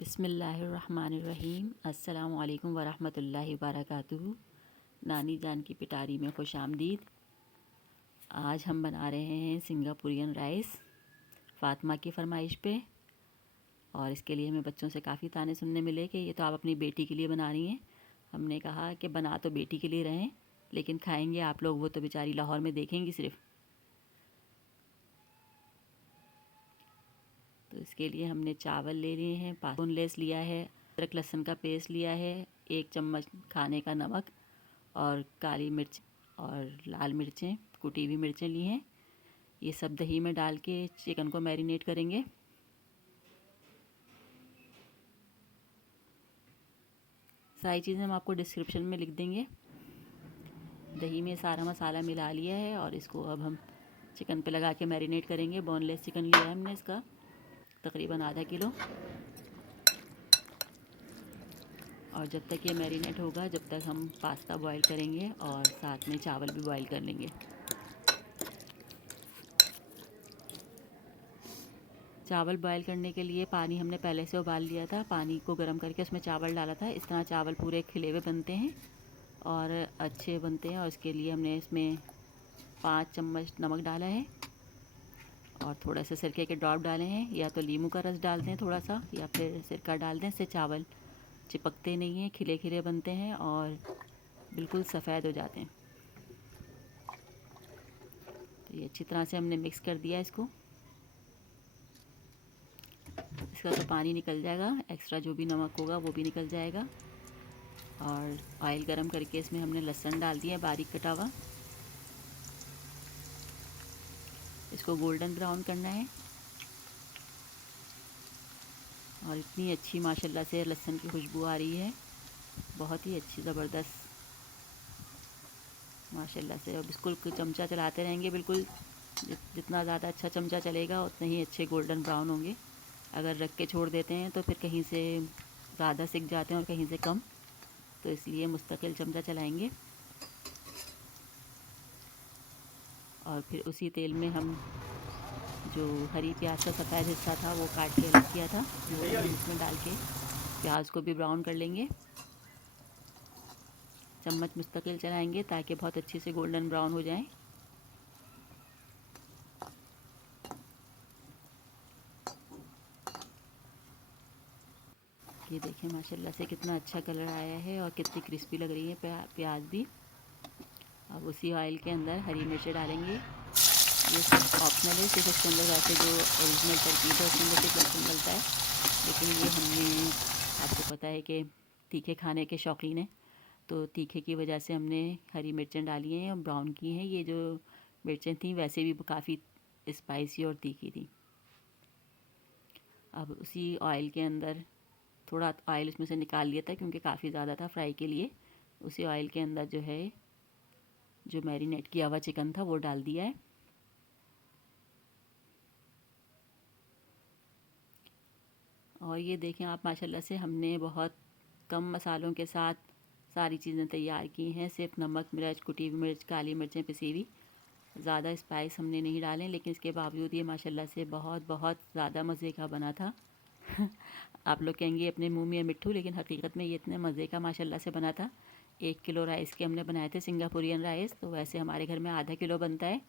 बिस्मिल्लाहिर्रहमानिर्रहीम। अस्सलामुअलैकुम वरहमतुल्लाहि वबरकातुहू। नानी जान की पिटारी में खुश आमदीद। आज हम बना रहे हैं सिंगापुरियन राइस फ़ातिमा की फ़रमाइश पे। और इसके लिए हमें बच्चों से काफ़ी ताने सुनने मिले कि ये तो आप अपनी बेटी के लिए बना रही हैं। हमने कहा कि बना तो बेटी के लिए रहें, लेकिन खाएंगे आप लोग, वो तो बेचारी लाहौर में देखेंगी सिर्फ। तो इसके लिए हमने चावल ले लिए हैं, बोनलेस लिया है, अदरक लहसुन का पेस्ट लिया है, 1 चम्मच खाने का नमक और काली मिर्च और लाल मिर्चें, कुटी हुई मिर्चें ली हैं। ये सब दही में डाल के चिकन को मैरिनेट करेंगे। सारी चीज़ें हम आपको डिस्क्रिप्शन में लिख देंगे। दही में सारा मसाला मिला लिया है और इसको अब हम चिकन पे लगा के मैरिनेट करेंगे। बोनलेस चिकन लिया है हमने, इसका तकरीबन आधा किलो। और जब तक ये मैरिनेट होगा, जब तक हम पास्ता बॉईल करेंगे और साथ में चावल भी बॉईल कर लेंगे। चावल बॉईल करने के लिए पानी हमने पहले से उबाल लिया था। पानी को गर्म करके उसमें चावल डाला था। इस तरह चावल पूरे खिले हुए बनते हैं और अच्छे बनते हैं। और इसके लिए हमने इसमें 5 चम्मच नमक डाला है और थोड़ा सा सिरके के ड्रॉप डाले हैं। या तो नींबू का रस डाल दें थोड़ा सा, या फिर सिरका डाल दें। इससे चावल चिपकते नहीं हैं, खिले खिले बनते हैं और बिल्कुल सफ़ेद हो जाते हैं। तो ये अच्छी तरह से हमने मिक्स कर दिया इसको। इसका तो पानी निकल जाएगा, एक्स्ट्रा जो भी नमक होगा वो भी निकल जाएगा। और ऑयल गरम करके इसमें हमने लहसुन डाल दिया बारीक कटा हुआ। इसको गोल्डन ब्राउन करना है। और इतनी अच्छी माशाल्लाह से लहसुन की खुशबू आ रही है, बहुत ही अच्छी ज़बरदस्त माशाल्लाह से। अब इसको चमचा चलाते रहेंगे, बिल्कुल जितना ज़्यादा अच्छा चमचा चलेगा उतने ही अच्छे गोल्डन ब्राउन होंगे। अगर रख के छोड़ देते हैं तो फिर कहीं से ज़्यादा सिक जाते हैं और कहीं से कम, तो इसलिए मुस्तकिल चमचा चलाएंगे। और फिर उसी तेल में हम जो हरी प्याज का सफ़ेद हिस्सा था वो काट के रख किया था, वो इसमें डाल के प्याज को भी ब्राउन कर लेंगे। चम्मच मुस्तकिल चलाएंगे ताकि बहुत अच्छे से गोल्डन ब्राउन हो जाए। ये देखें माशाल्लाह से कितना अच्छा कलर आया है और कितनी क्रिस्पी लग रही है प्याज भी। अब उसी ऑयल के अंदर हरी मिर्चें डालेंगे। ये सब ऑप्शनल है, सिर्फ इसके अंदर वैसे जो ओरिजिनल तरकीब है उसके अंदर सिर्फ लहसुन डलता है, लेकिन ये हमने, आपको पता है कि तीखे खाने के शौकीन हैं, तो तीखे की वजह से हमने हरी मिर्चें डाली हैं और ब्राउन की हैं। ये जो मिर्चें थी वैसे भी काफ़ी स्पाइसी और तीखी थी। अब उसी ऑयल के अंदर थोड़ा ऑयल इसमें से निकाल लिया था क्योंकि काफ़ी ज़्यादा था फ्राई के लिए। उसी ऑयल के अंदर जो है, जो मैरिनेट किया हुआ चिकन था वो डाल दिया है। और ये देखें आप, माशाल्लाह से हमने बहुत कम मसालों के साथ सारी चीज़ें तैयार की हैं। सिर्फ नमक, मिर्च, कुटी हुई मिर्च, काली मिर्चें पिसी हुई, ज़्यादा स्पाइस हमने नहीं डालें, लेकिन इसके बावजूद ये माशाल्लाह से बहुत बहुत ज़्यादा मज़े का बना था। आप लोग कहेंगे अपने मुंह में मिट्ठू, लेकिन हकीकत में ये इतने मज़े का माशाल्लाह से बना था। 1 किलो राइस के हमने बनाए थे सिंगापुरियन राइस, तो वैसे हमारे घर में आधा किलो बनता है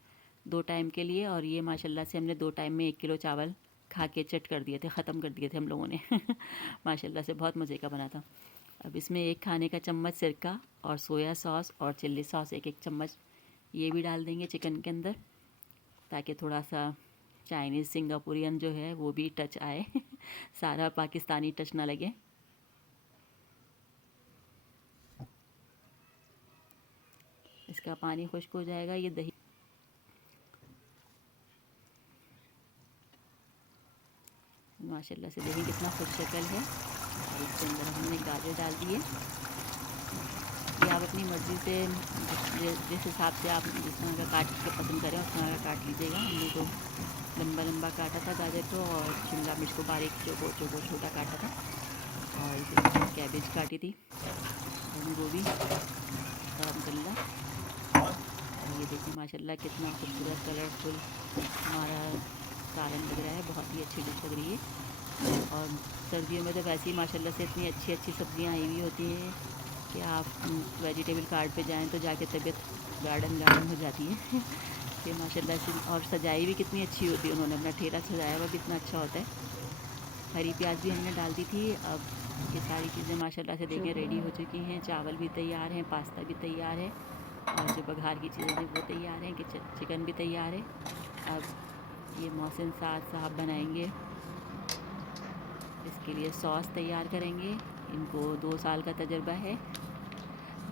2 टाइम के लिए। और ये माशाल्लाह से हमने 2 टाइम में 1 किलो चावल खा के चट कर दिए थे, ख़त्म कर दिए थे हम लोगों ने। माशाल्लाह से बहुत मज़े का बना था। अब इसमें 1 खाने का चम्मच सिरका और सोया सॉस और चिल्ली सॉस 1-1 चम्मच ये भी डाल देंगे चिकन के अंदर, ताकि थोड़ा सा चाइनीज़ सिंगापुरियन जो है वो भी टच आए। सारा पाकिस्तानी टच ना लगे। इसका पानी खुश्क हो जाएगा। ये दही माशाल्लाह से दही कितना खुश शक्ल है। और इसके अंदर हमने गाजर डाल दिए। ये आप अपनी मर्ज़ी से जिस हिसाब से आप जिस तरह का काट के पसंद करें उस तरह का काट लीजिएगा। हमने तो लंबा लंबा काटा था गाजर को, और शिमला मिर्च को बारीक चौको छोटा काटा था, और इसी कैबेज काटी थी, बंद गोभी, अलहमदिल्ला। और ये देखिए माशाल्लाह कितना खूबसूरत कलरफुल हमारा सालन लग रहा है, बहुत ही अच्छी डिश लग रही है। और सर्दियों में तो वैसे ही माशाल्लाह से इतनी अच्छी अच्छी सब्जियां आई हुई होती हैं कि आप वेजिटेबल कार्ड पे जाएं तो जाके तबीयत गार्डन गार्डन हो जाती है कि माशाल्लाह से। और सजाई भी कितनी अच्छी होती है, उन्होंने अपना ठेला सजाया हुआ कितना अच्छा होता है। हरी प्याज भी हमने डाल दी थी। अब ये सारी चीज़ें माशाल्लाह से देखें रेडी हो चुकी हैं। चावल भी तैयार हैं, पास्ता भी तैयार है, और जो बघार की चीज़ें हैं वो तैयार हैं, कि चिकन भी तैयार है। अब ये मोहसिन साहब बनाएंगे, इसके लिए सॉस तैयार करेंगे। इनको 2 साल का तजर्बा है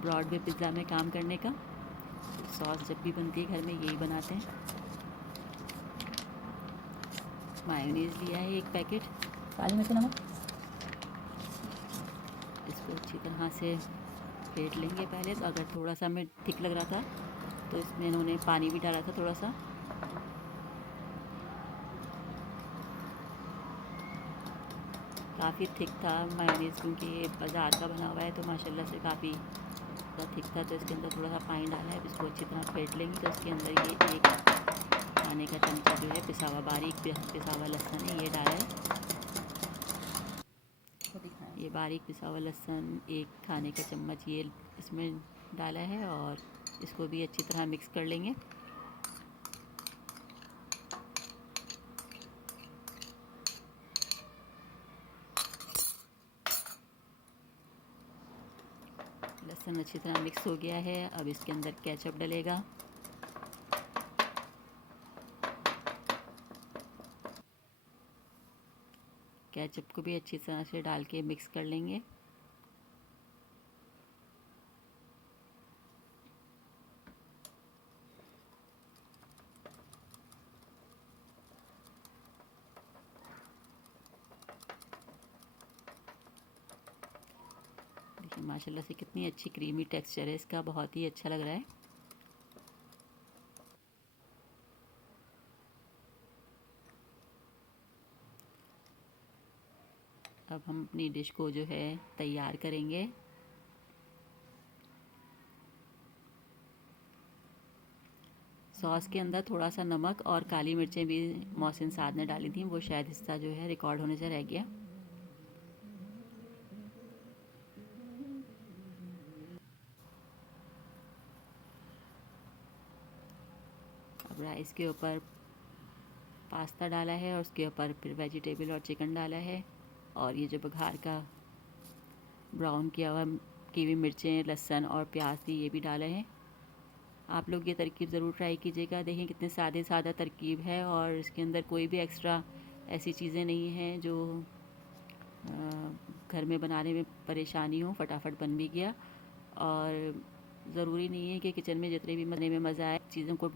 ब्रॉडवे पिज़्ज़ा में काम करने का। सॉस जब भी बनती है घर में यही बनाते हैं। मायोनीज़ लिया है 1 पैकेट, काली मिर्च नमक। इसको अच्छी तरह से फेंट लेंगे पहले। तो अगर थोड़ा सा हमें थिक लग रहा था तो इसमें इन्होंने पानी भी डाला था थोड़ा सा। काफ़ी थिक था मायोनीज़, क्योंकि ये बाज़ार का बना हुआ है तो माशाल्लाह से काफ़ी थिक था, तो इसके अंदर थोड़ा सा पानी डाला है। अब इसको अच्छी तरह फेंट लेंगे। तो इसके अंदर ये 1 खाने का चमचा जो है पिसा हुआ बारीक पिसा हुआ लहसुन है, ये डाला है। ये बारीक पिसा हुआ लहसुन 1 खाने का चम्मच ये इसमें डाला है, और इसको भी अच्छी तरह मिक्स कर लेंगे। लहसुन अच्छी तरह मिक्स हो गया है। अब इसके अंदर केचप डलेगा। केचप को भी अच्छी तरह से डाल के मिक्स कर लेंगे। देखिए माशाल्लाह से कितनी अच्छी क्रीमी टेक्सचर है इसका, बहुत ही अच्छा लग रहा है। अब हम अपनी डिश को जो है तैयार करेंगे। सॉस के अंदर थोड़ा सा नमक और काली मिर्चें भी मोहसिन साहब ने डाली थी, वो शायद हिस्सा जो है रिकॉर्ड होने से रह गया। अब राइस के ऊपर पास्ता डाला है, और उसके ऊपर फिर वेजिटेबल और चिकन डाला है, और ये जो बघार का ब्राउन किया हुआ कीवी मिर्चें, लहसुन और प्याज थी ये भी डाले हैं। आप लोग ये तरकीब ज़रूर ट्राई कीजिएगा। देखें कितने सादा तरकीब है, और इसके अंदर कोई भी एक्स्ट्रा ऐसी चीज़ें नहीं हैं जो घर में बनाने में परेशानी हो। फटाफट बन भी गया, और ज़रूरी नहीं है कि किचन में जितने भी बनने में मज़ा आए, चीज़ों को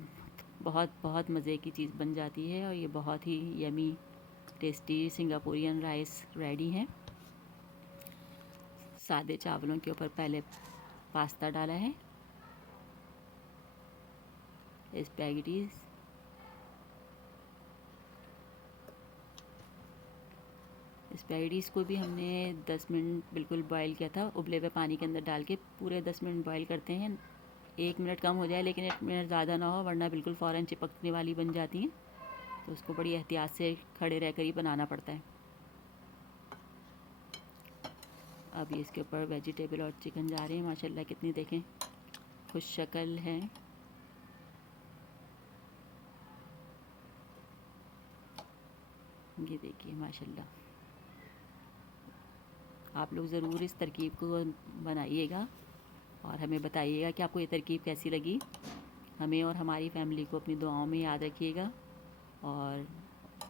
बहुत बहुत मज़े की चीज़ बन जाती है। और ये बहुत ही yummy tasty Singaporean rice ready है। सादे चावलों के ऊपर पहले पास्ता डाला है, स्पैगेटीज, स्पैगेटीज़ को भी हमने 10 मिनट बिल्कुल बॉईल किया था उबले हुए पानी के अंदर डाल के। पूरे 10 मिनट बॉईल करते हैं। 1 मिनट कम हो जाए, लेकिन 1 मिनट ज़्यादा ना हो, वरना बिल्कुल फ़ौरन चिपकने वाली बन जाती हैं। तो उसको बड़ी एहतियात से खड़े रहकर ही बनाना पड़ता है। अब ये इसके ऊपर वेजिटेबल और चिकन जा रहे हैं। माशाल्लाह कितनी देखें खुश शक्ल है। ये देखिए माशाल्लाह, आप लोग ज़रूर इस तरकीब को बनाइएगा और हमें बताइएगा कि आपको ये तरकीब कैसी लगी। हमें और हमारी फैमिली को अपनी दुआओं में याद रखिएगा। और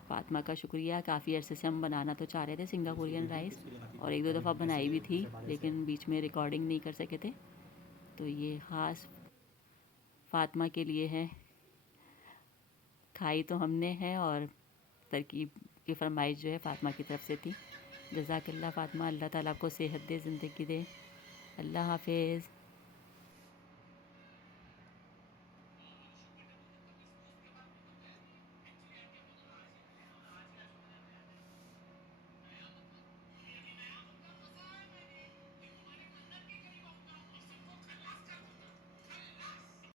फातिमा का शुक्रिया, काफ़ी अरसे से हम बनाना तो चाह रहे थे सिंगापुरियन राइस, और 1-2 दफ़ा बनाई भी थी, लेकिन बीच में रिकॉर्डिंग नहीं कर सके थे। तो ये ख़ास फातिमा के लिए है। खाई तो हमने है, और तरकीब की फरमाइश जो है फातिमा की तरफ से थी। जज़ाकल्लाह फातिमा, अल्लाह ताला आपको सेहत दे, ज़िंदगी दे। अल्लाह हाफ़िज़।